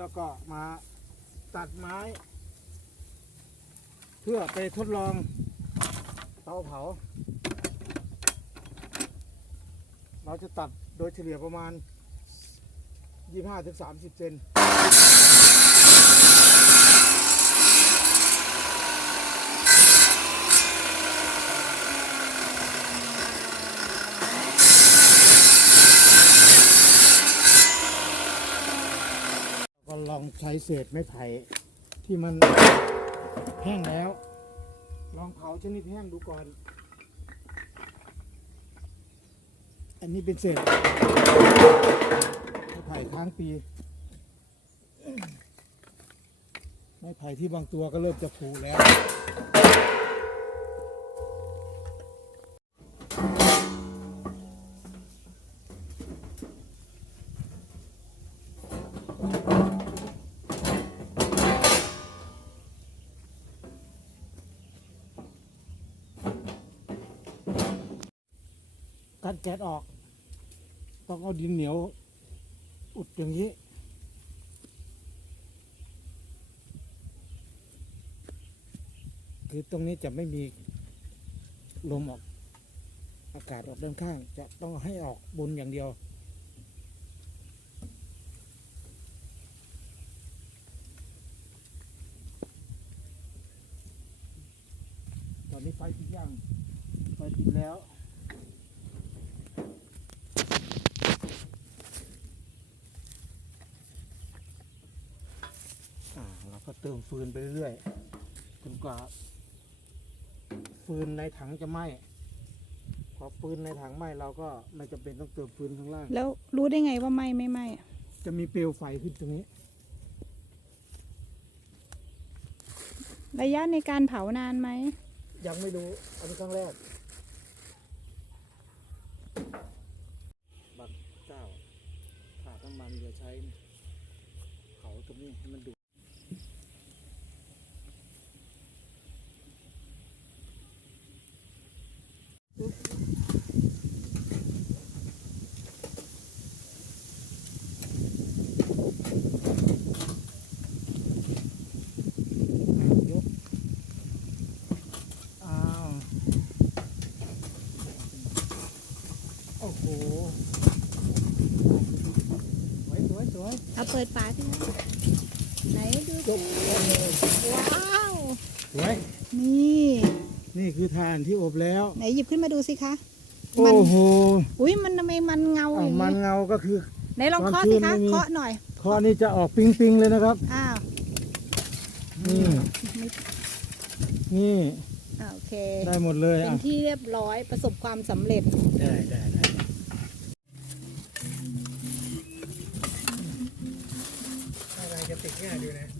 แล้วก็มาตัดไม้ เพื่อไปทดลองเตาเผา เราจะตัดโดยเฉลี่ยประมาณ 25-30 เซน องใช้เศษไม้ไผ่ที่มันแห้งแล้ว ลองเผาชนิดแห้งดูก่อน อันนี้เป็นเศษไม้ไผ่ค้างปี ไม้ไผ่ที่บางตัวก็เริ่มจะผุแล้ว การแกะออก ต้องเอาดินเหนียว อุดอย่างนี้ คือตรงนี้จะไม่มีลมออกอากาศออกด้านข้าง จะต้องให้ออกบนอย่างเดียว ตอนนี้ไฟติดยังไฟติดแล้ว อ่าเราก็เติมฟืนไปเรื่อยๆจนกว่า ฟืนในถังจะไหม้พอฟืนในถังไหม้เราก็ไม่จำเป็นต้องเติมฟืนข้างล่าง แล้วรู้ได้ไงว่าไหมไม่ไหมจะมีเปลวไฟขึ้นตรงนี้ ระยะในการเผานานไหม ยังไม่รู้อันนี้ครั้งแรก บักเจ้าขาดน้ำมันอย่าใช้เผาตรงนี้ให้มันดูยกอ้าว โอ้โห สวยสวยสวยเอาเปิดฝาสิคะไหนดูจบว้าว สวยนี่ นี่คือทานที่อบแล้ว ไหนหยิบขึ้นมาดูสิคะ โอ้โห อุ้ยมันทำไมมันเงาออะย่างมันนี้เงาก็คือ ไหนลองความเคาะสิคะชื้นไม่มี เคาะหน่อย ข้อนี้จะออกปิงปิงๆเลยนะครับ อ้าวนี่นี่อ่าโอเค ได้หมดเลยเป็นอะที่เรียบร้อยประสบความสำเร็จ ได้ได้ได้ อะไรจะติดง่ายดูนะ